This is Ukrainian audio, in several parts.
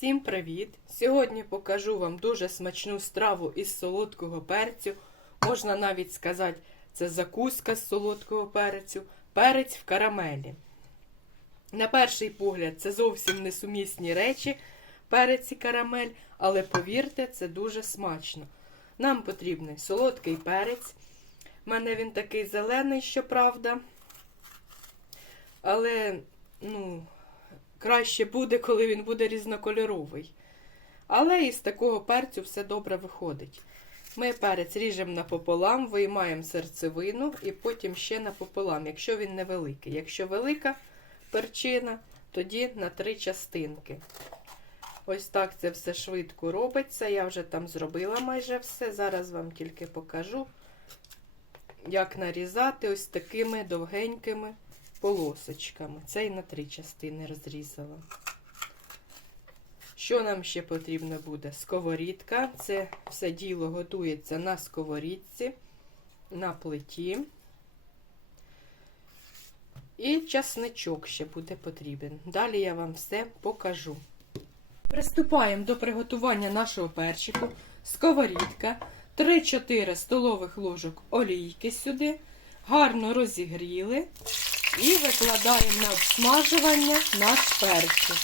Всім привіт! Сьогодні покажу вам дуже смачну страву із солодкого перцю. Можна навіть сказати, це закуска з солодкого перцю, перець в карамелі. На перший погляд, це зовсім несумісні речі, перець і карамель, але повірте, це дуже смачно. Нам потрібний солодкий перець. У мене він такий зелений, щоправда. Але, ну, краще буде, коли він буде різнокольоровий. Але із такого перцю все добре виходить. Ми перець ріжемо напополам, виймаємо серцевину і потім ще напополам, якщо він невеликий. Якщо велика перчина, тоді на три частинки. Ось так це все швидко робиться. Я вже там зробила майже все. Зараз вам тільки покажу, як нарізати ось такими довгенькими полосочками. Це і на три частини розрізала. Що нам ще потрібно буде? Сковорідка. Це все діло готується на сковорідці, на плиті. І часничок ще буде потрібен. Далі я вам все покажу. Приступаємо до приготування нашого перчику. Сковорідка, 3-4 столових ложок олійки сюди. Гарно розігріли. І викладаємо на обсмажування наш перчик.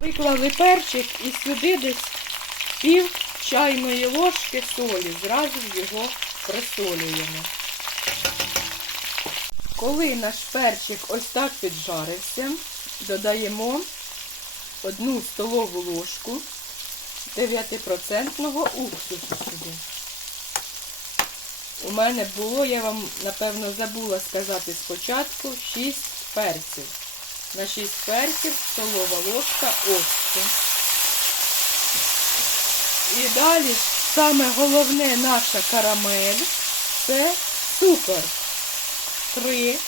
Виклали перчик і сюди десь пів чайної ложки солі. Зразу його присолюємо. Коли наш перчик ось так піджарився, додаємо одну столову ложку 9% уксусу сюди. У мене було, я вам, напевно, забула сказати спочатку, 6 перців. На 6 перців столова ложка оцту. І далі саме головне наша карамель це цукор. 3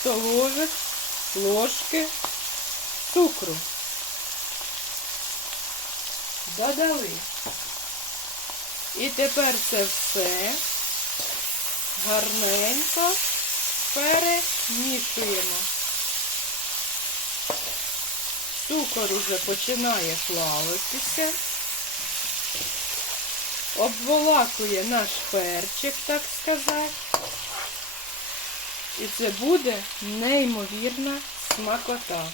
столових ложки цукру. Додали. І тепер це все гарненько перемішуємо. Цукор уже починає плавитися. Обволакує наш перчик, так сказати. І це буде неймовірна смакота.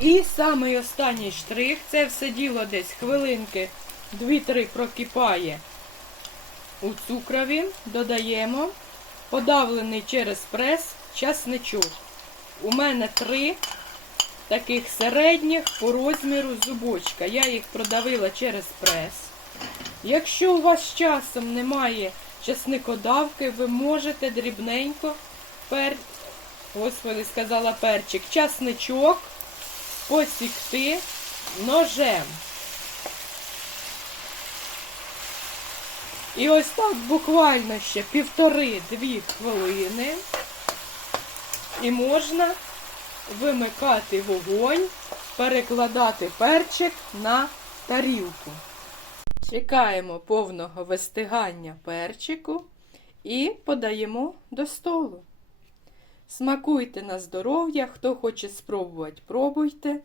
І самий останній штрих, це все діло десь хвилинки 2-3 прокипає у цукрові, додаємо подавлений через прес часничок. У мене три таких середніх по розміру зубочка. Я їх продавила через прес. Якщо у вас часом немає часникодавки, ви можете дрібненько пер... Господи, сказала перчик, часничок посікти ножем. І ось так буквально ще півтори-дві хвилини. І можна вимикати вогонь, перекладати перчик на тарілку. Чекаємо повного вистигання перчику і подаємо до столу. Смакуйте на здоров'я, хто хоче спробувати, пробуйте.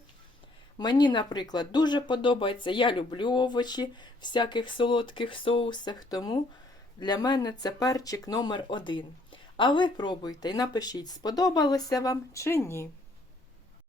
Мені, наприклад, дуже подобається. Я люблю овочі всяких солодких соусах, тому для мене це перчик номер один. А ви пробуйте і напишіть, сподобалося вам чи ні.